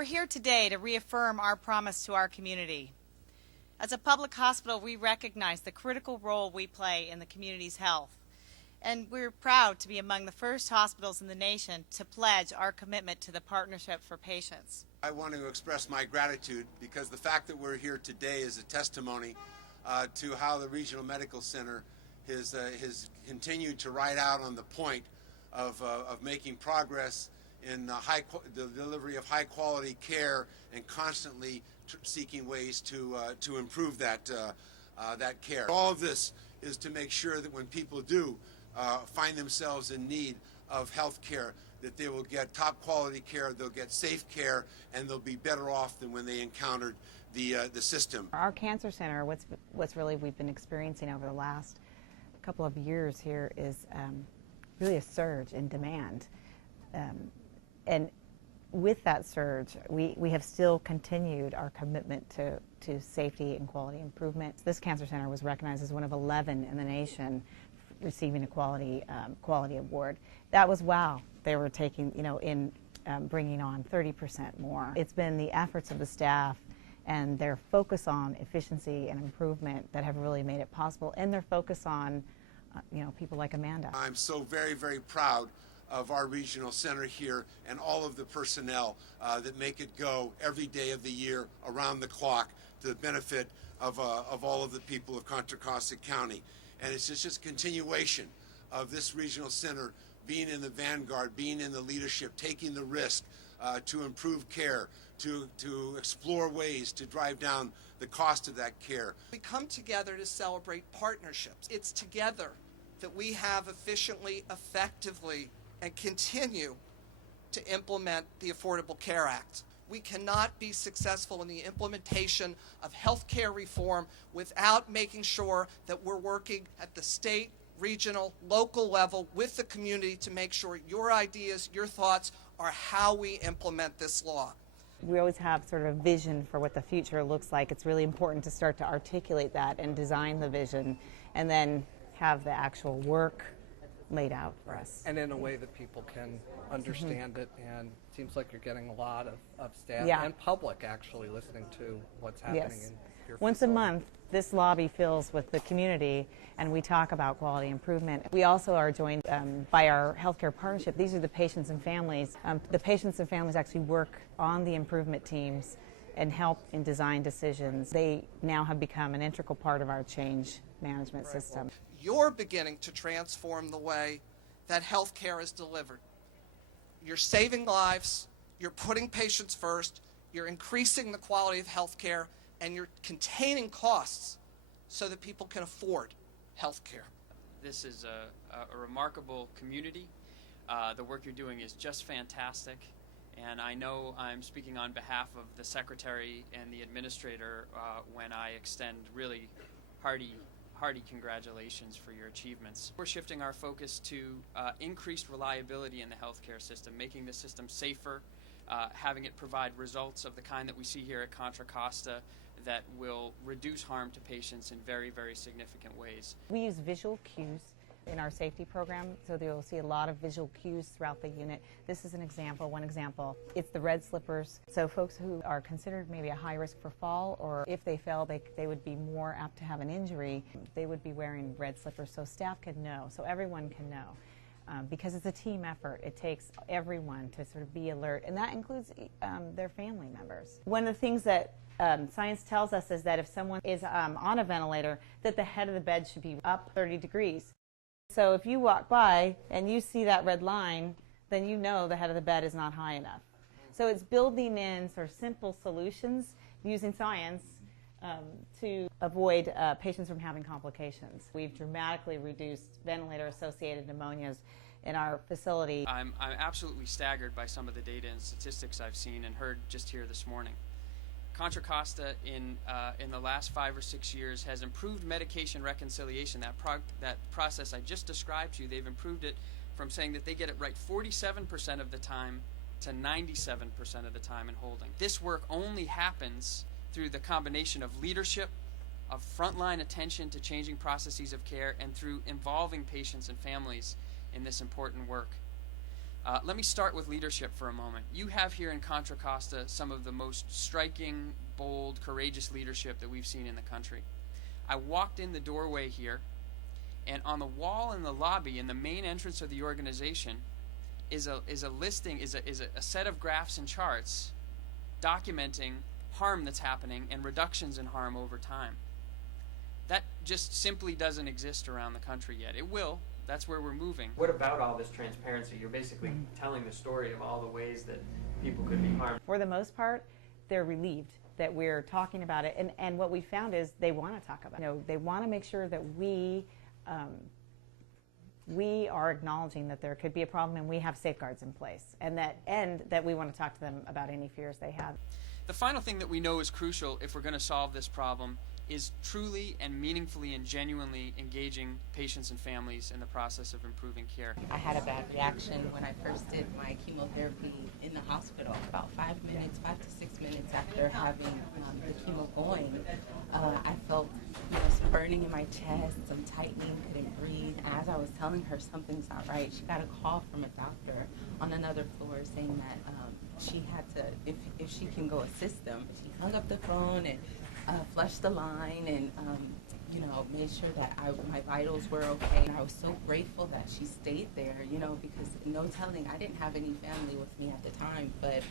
We're here today to reaffirm our promise to our community. As a public hospital, we recognize the critical role we play in the community's health. And we're proud to be among the first hospitals in the nation to pledge our commitment to the Partnership for Patients. I want to express my gratitude because the fact that we're here today is a testimony to how the Regional Medical Center has continued to ride out on the point of making progress in the delivery of high-quality care and constantly seeking ways to improve that care. All of this is to make sure that when people do find themselves in need of health care, that they will get top-quality care, they'll get safe care, and they'll be better off than when they encountered the system. Our cancer center, what's really we've been experiencing over the last couple of years here is really a surge in demand. And with that surge, we have still continued our commitment to safety and quality improvement. This cancer center was recognized as one of 11 in the nation receiving a quality award. That was wow. They were taking, bringing on 30% more. It's been the efforts of the staff and their focus on efficiency and improvement that have really made it possible, and their focus on, people like Amanda. I'm so very, very proud of our regional center here and all of the personnel that make it go every day of the year around the clock to the benefit of all of the people of Contra Costa County. And it's just a continuation of this regional center being in the vanguard, being in the leadership, taking the risk to improve care, to explore ways to drive down the cost of that care. We come together to celebrate partnerships. It's together that we have efficiently, effectively, and continue to implement the Affordable Care Act. We cannot be successful in the implementation of health care reform without making sure that we're working at the state, regional, local level with the community to make sure your ideas, your thoughts are how we implement this law. We always have sort of a vision for what the future looks like. It's really important to start to articulate that and design the vision and then have the actual work laid out for us. And in a way that people can understand it, and it seems like you're getting a lot of staff and public actually listening to what's happening in your Once facility. a month, this lobby fills with the community, and we talk about quality improvement. We also are joined by our healthcare partnership. These are the patients and families. The patients and families actually work on the improvement teams and help in design decisions. They now have become an integral part of our change management system. You're beginning to transform the way that health care is delivered. You're saving lives, you're putting patients first, you're increasing the quality of health care, and you're containing costs so that people can afford health care. This is a remarkable community. The work you're doing is just fantastic, and I know I'm speaking on behalf of the Secretary and the Administrator when I extend really hearty congratulations for your achievements. We're shifting our focus to increased reliability in the healthcare system, making the system safer, having it provide results of the kind that we see here at Contra Costa that will reduce harm to patients in very, very significant ways. We use visual cues in our safety program, so you'll see a lot of visual cues throughout the unit. This is an example, one example. It's the red slippers. So folks who are considered maybe a high risk for fall, or if they fell, they would be more apt to have an injury, they would be wearing red slippers so staff can know, so everyone can know. Because it's a team effort, it takes everyone to sort of be alert, and that includes their family members. One of the things that science tells us is that if someone is on a ventilator, that the head of the bed should be up 30 degrees. So if you walk by and you see that red line, then you know the head of the bed is not high enough. So it's building in sort of simple solutions using science to avoid patients from having complications. We've dramatically reduced ventilator-associated pneumonias in our facility. I'm absolutely staggered by some of the data and statistics I've seen and heard just here this morning. Contra Costa in the last 5 or 6 years has improved medication reconciliation. That process I just described to you, they've improved it from saying that they get it right 47% of the time to 97% of the time in holding. This work only happens through the combination of leadership, of frontline attention to changing processes of care, and through involving patients and families in this important work. Let me start with leadership for a moment. You have here in Contra Costa some of the most striking, bold, courageous leadership that we've seen in the country. I walked in the doorway here, and on the wall in the lobby, in the main entrance of the organization, is a set of graphs and charts documenting harm that's happening and reductions in harm over time. That just simply doesn't exist around the country yet. It will. That's where we're moving. What about all this transparency? You're basically telling the story of all the ways that people could be harmed. For the most part, they're relieved that we're talking about it. And what we found is they want to talk about it. You know, they want to make sure that we are acknowledging that there could be a problem and we have safeguards in place, and that we want to talk to them about any fears they have. The final thing that we know is crucial if we're going to solve this problem is truly and meaningfully and genuinely engaging patients and families in the process of improving care. I had a bad reaction when I first did my chemotherapy in the hospital. About 5 to 6 minutes after having the chemo going, I felt some burning in my chest, some tightening, couldn't breathe. As I was telling her something's not right, she got a call from a doctor on another floor saying that she had to, if she can go assist them. She hung up the phone and flushed the line and made sure that my vitals were okay. And I was so grateful that she stayed there, because no telling, I didn't have any family with me at the time, but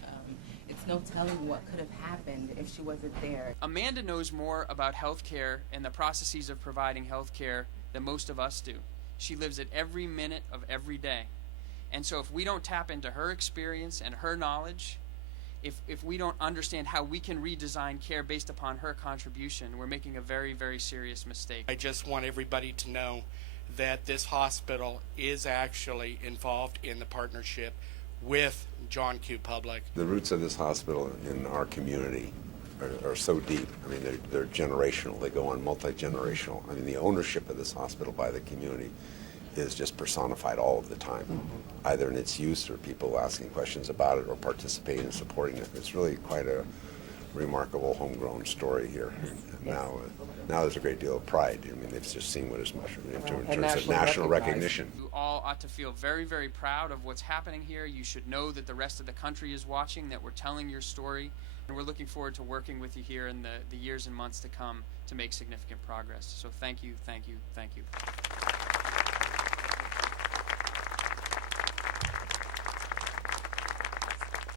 it's no telling what could have happened if she wasn't there. Amanda knows more about healthcare and the processes of providing healthcare than most of us do. She lives it every minute of every day. And so if we don't tap into her experience and her knowledge, if we don't understand how we can redesign care based upon her contribution, we're making a very, very serious mistake. I just want everybody to know that this hospital is actually involved in the partnership with John Q. Public. The roots of this hospital in our community are so deep. I mean, they're generational. They go on multi-generational. I mean, the ownership of this hospital by the community is just personified all of the time, either in its use or people asking questions about it or participating and supporting it. It's really quite a remarkable homegrown story here. And now there's a great deal of pride. I mean, they've just seen what is much in terms of national recognition. You all ought to feel very, very proud of what's happening here. You should know that the rest of the country is watching, that we're telling your story, and we're looking forward to working with you here in the years and months to come to make significant progress. So thank you, thank you, thank you.